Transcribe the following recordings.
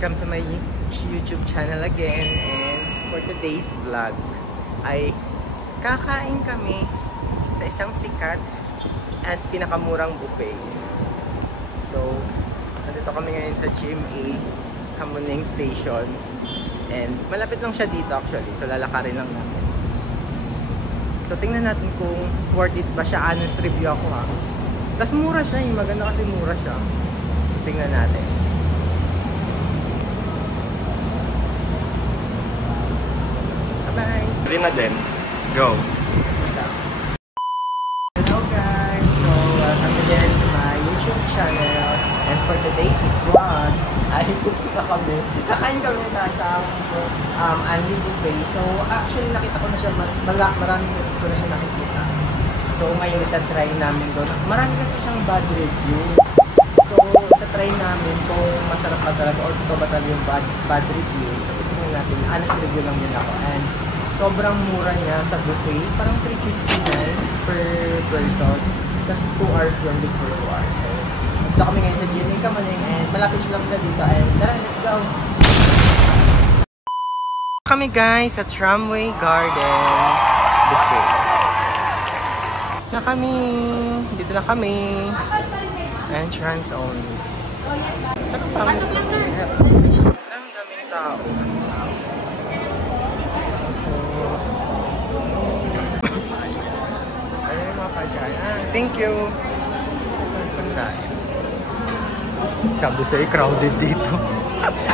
welcome to my YouTube channel again. And for today's vlog ay kakain kami sa isang sikat at pinakamurang buffet. So, nandito kami ngayon sa GMA Kamuning Station. And malapit lang siya dito actually. So, lalakarin lang namin. So, tingnan natin kung worth it ba siya. Honest review ako ha. Tapos mura siya. Yung maganda kasi mura siya. Tingnan natin. Bye! Ready na din. Go! Hello guys! So, welcome again to my YouTube channel. And for today's vlog, ay pupunta kami. Kakain kami sa isang Anli buffet. So, actually nakita ko na siya, maraming beses ko na siya nakikita. So, ngayon itatry namin doon. Marami kasi siyang bad review. So, itatry namin kung masarap pa talaga or totoo ba talaga yung bad review. So, itingnan natin. Honest review lang din ako. And sobrang mura niya sa buffet. Parang 359 per person. Tapos 2 hours yung big for 2 hours. So, dito kami ngayon sa GMA Kamuning and malapit siya lang siya dito. And tara, let's go! Kami guys sa Tramway Garden Buffet. Na kami. Dito na kami. Entrance only. Pasok lang, sir. Ang daming tao. Sa'yo yung mga pagkain. Thank you. Pagkain. Sabi sa'yo, crowded dito.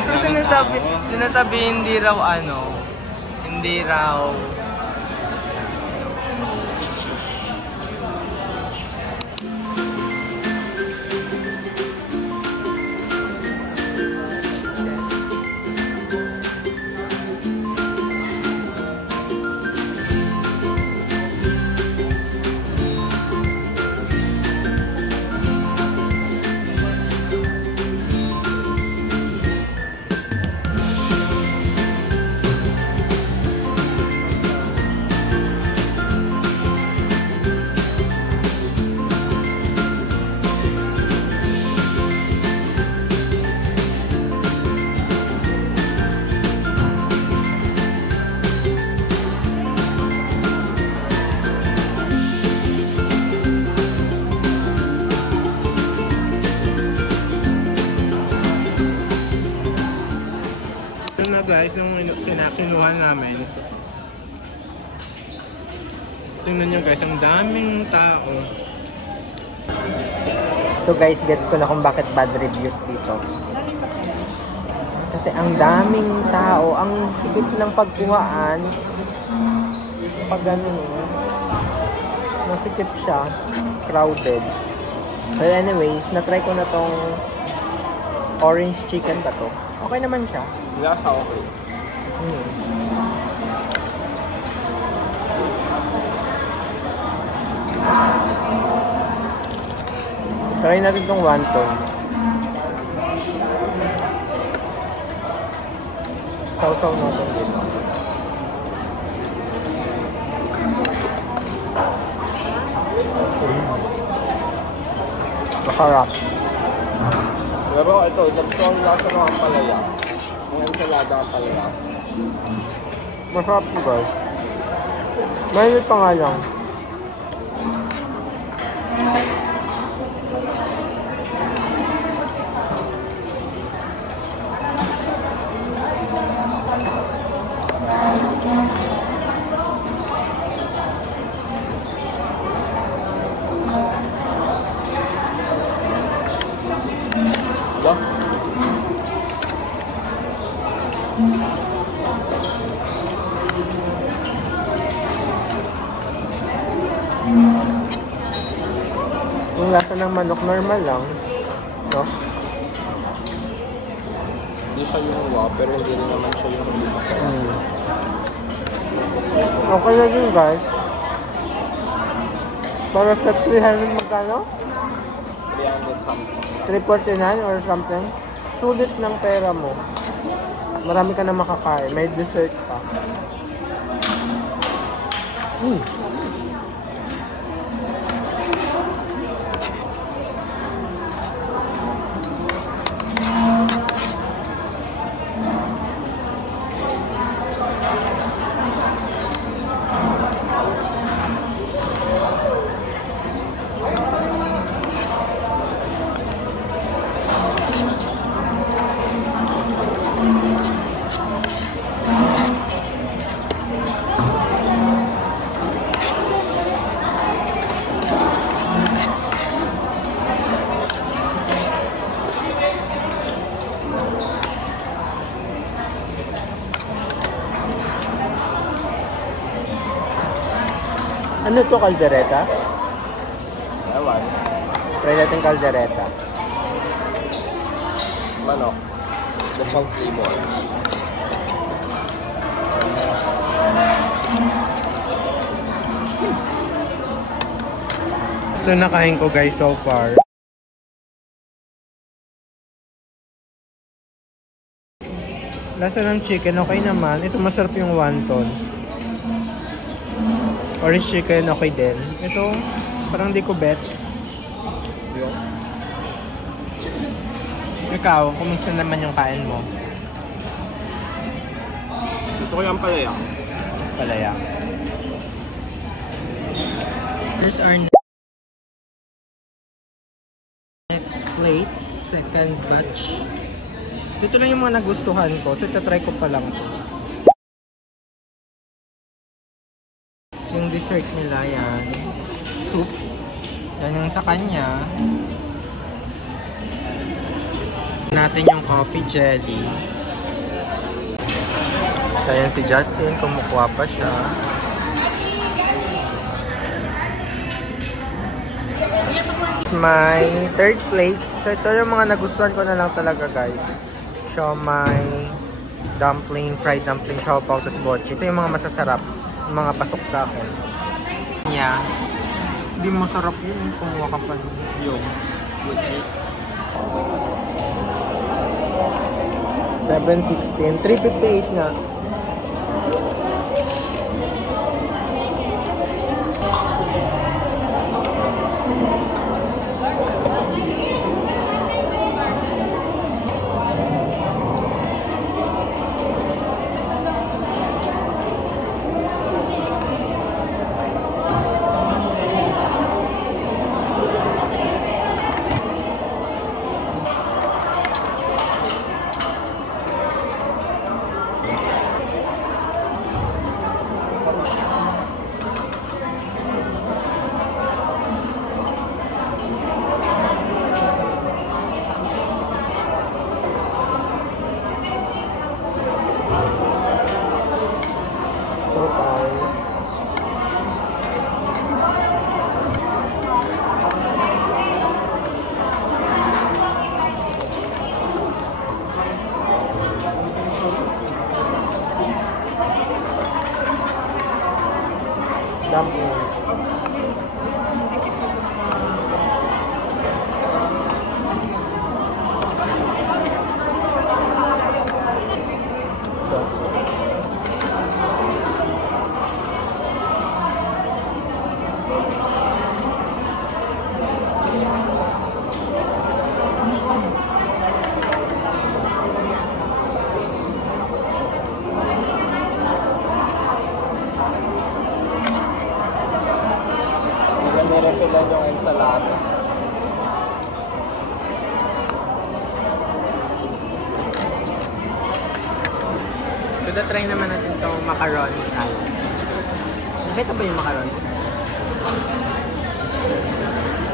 Pero sinasabi hindi raw hindi raw guys, yung kinuha namin. Tingnan nyo guys, ang daming tao. So guys, gets ko na kung bakit bad reviews dito. Kasi ang daming tao, ang sikip ng pagkuhaan. Pag ganun, masikip siya, crowded. But anyways, na-try ko na tong orange chicken ba to? Okay naman siya. Lasa okay. Try natin itong wonton. Sausaw natin dito. Masarap. Pero ito, nag-strong lasa ng ampalaya. Ang ensalada ang palaya. Masarap po guys. Mainit pa nga lang. Yung lasa ng manok normal lang, no? Hindi siya yung wow, pero hindi rin naman siya yung hindi masarap. Okay na din guys. Para sa 300 magkano? 300 something. 349 or something. Sulit ng pera mo. Marami ka na makakain. May dessert pa. Ano to, caldereta? Ewan. Try natin caldereta. Manok. Default flavor. Ito nakain ko guys so far. Lasa ng chicken, okay naman. Ito masarap yung wonton. Orange chicken, okay din. Ito, parang di ko bet. Yung. Ikaw, kumusta naman yung kain mo? Gusto ko yung palaya. Palaya. Here's our next plate, second batch. So, ito lang yung mga nagustuhan ko. So, try ko pa lang. Yung dessert nila, yan. Soup. Yan yung sa kanya. Natin yung coffee jelly. So, yan si Justin. Kumukuha pa siya. My third plate. So, ito yung mga nagustuhan ko na lang talaga, guys. Siomai, dumpling, fried dumpling, siopaw, tapos botchi. Ito yung mga masasarap, yung mga pasok sa akin. Yeah. Hindi masarap yun, kumuha ka pa yung 716, 358 nga. Dumplings. Nirefill lang yung ensalada. So, try naman natin itong macaroni salad. Nakita ba yung macaroni?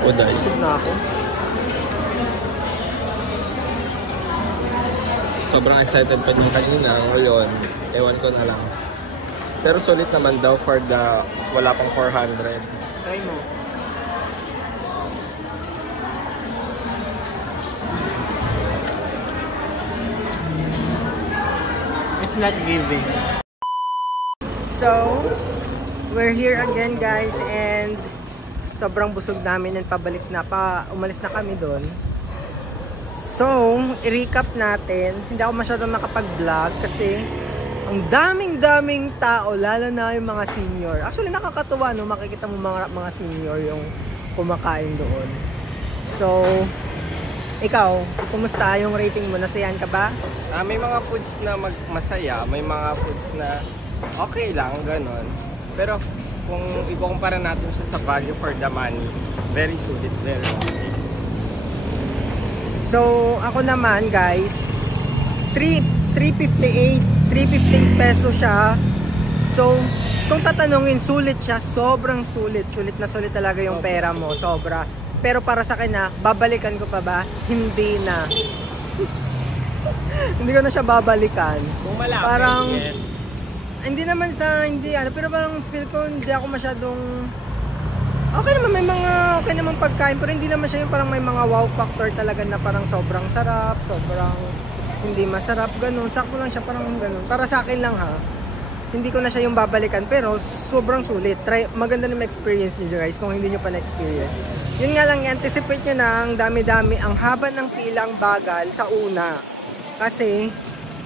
O dahil. Busog na ako. Sobrang excited pa nung kanina. Ngayon, ewan ko na lang. Pero sulit naman daw for the wala pang 400. Try mo. It's not giving. So, we're here again guys and sobrang busog namin and pabalik na umalis na kami doon. So, i-recap natin. Hindi ako masyadong nakapag-vlog kasi ang daming tao, lalo na yung mga senior. Actually, nakakatuwa, no? Makikita mo mga senior yung kumakain doon. So, ikaw, kumusta yung rating mo? Nasayan ka ba? May mga foods na masaya, may mga foods na okay lang, ganon. Pero kung ikukumpara natin siya sa value for the money, very sulit, very okay. So, ako naman guys, 358 pesos siya. So, kung tatanungin, sulit siya. Sobrang sulit. Sulit na sulit talaga yung pera mo. Sobra. Pero para sa akin na, babalikan ko pa ba? Hindi na. Hindi ko na siya babalikan. Kung malapit, Parang, yes. Hindi naman sa, hindi ano, pero parang feel ko hindi ako masyadong, okay naman, may mga, okay naman pagkain, pero hindi naman siya yung parang may mga wow factor talaga na parang sobrang sarap, sobrang hindi masarap, ganun. Sakto lang siya, parang ganun. Para sa akin lang ha, hindi ko na siya yung babalikan, pero sobrang sulit. Maganda na ma-experience nyo guys, kung hindi nyo pa na-experience. Yun nga lang, i-anticipate nyo na ang dami-dami, ang haba ng pilang bagal sa una. Kasi,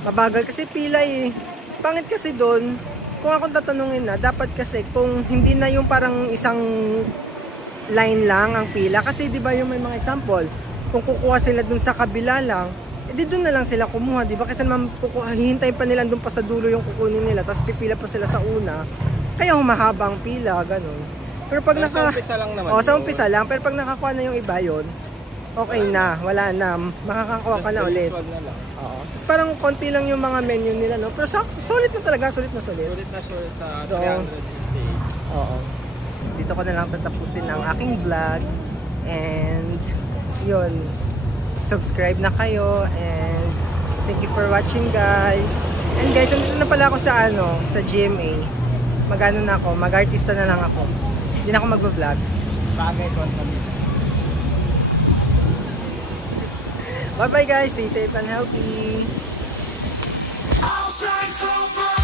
mabagal kasi pila eh. Pangit kasi doon, kung akong tatanungin na, dapat kasi kung hindi na yung parang isang line lang ang pila, kasi di ba yung may mga example, kung kukuha sila dun sa kabila lang, edi dun na lang sila kumuha, di ba? Kasi naman hihintayin pa nila dun pa sa dulo yung kukunin nila, tapos pipila pa sila sa una, kaya humahaba ang pila, ganun. Pero pag sa umpisa lang naman. Sa umpisa lang, pero pag nakakuha na yung iba yun, okay na, wala na, makakakuha ka na ulit. Oo. Tapos parang konti lang yung mga menu nila, no? Pero solid na talaga, solid na solid. Solid na solid sa 368. Oo. Dito ko na lang tatapusin ang aking vlog. And, yun. Subscribe na kayo. And, thank you for watching, guys. And guys, nandito na pala ako sa sa GMA. Mag-ano na ako, mag-artista na lang ako. Hindi na ako mag-vlog. Bagay content. Bye-bye guys, stay safe and healthy. I'll shine so bright.